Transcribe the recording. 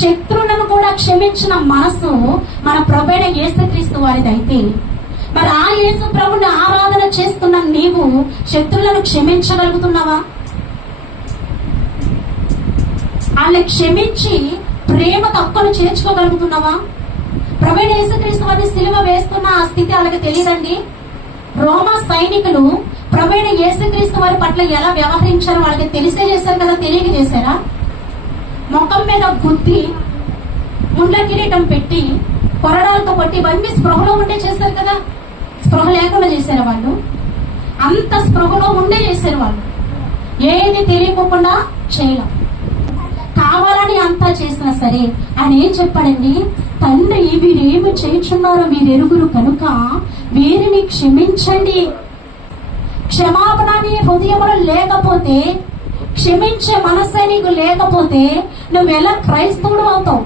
శత్రువులను కూడా క్షమించిన మనసు మన ప్రభేణ యేసుక్రీస్తు వారిదైతే. మరి ఆ యేసు ప్రభుని ఆరాధన చేస్తున్న నీవు శత్రువులను క్షమించగలుగుతున్నావా? వాళ్ళని క్షమించి ప్రేమ తక్కువను చేర్చుకోగలుగుతున్నావా? ప్రవీణ యేసుక్రీస్తు వారిని సిలువ వేస్తున్న ఆ స్థితి వాళ్ళకి తెలియదండి. రోమా సైనికులు ప్రవీణ యేసుక్రీస్తు వారి పట్ల ఎలా వ్యవహరించారో వాళ్ళకి తెలిసే చేశారు కదా తెలియక చేశారా ముఖం మీద గుద్ది ముండ్ల కిరీటం పెట్టి కొరడాలతో కొట్టి ఇవన్నీ స్పృహలో ఉండే చేశారు కదా? స్పృహ లేకుండా చేశారు వాళ్ళు. అంత స్పృహలో ఉండే చేశారు వాళ్ళు. ఏది తెలియకోకుండా చేయలేం. కావాలని అంతా చేసినా సరే ఆయన ఏం చెప్పాడండి? తండ్రి వీరేమి చేయించున్నారో వీరెరుగురు కనుక వీరిని క్షమించండి. క్షమాపణ మీ హృదయంలో లేకపోతే క్షమించే మనస్సే నీకు లేకపోతే నువ్వు ఎలా క్రైస్తవుడు అవుతావు?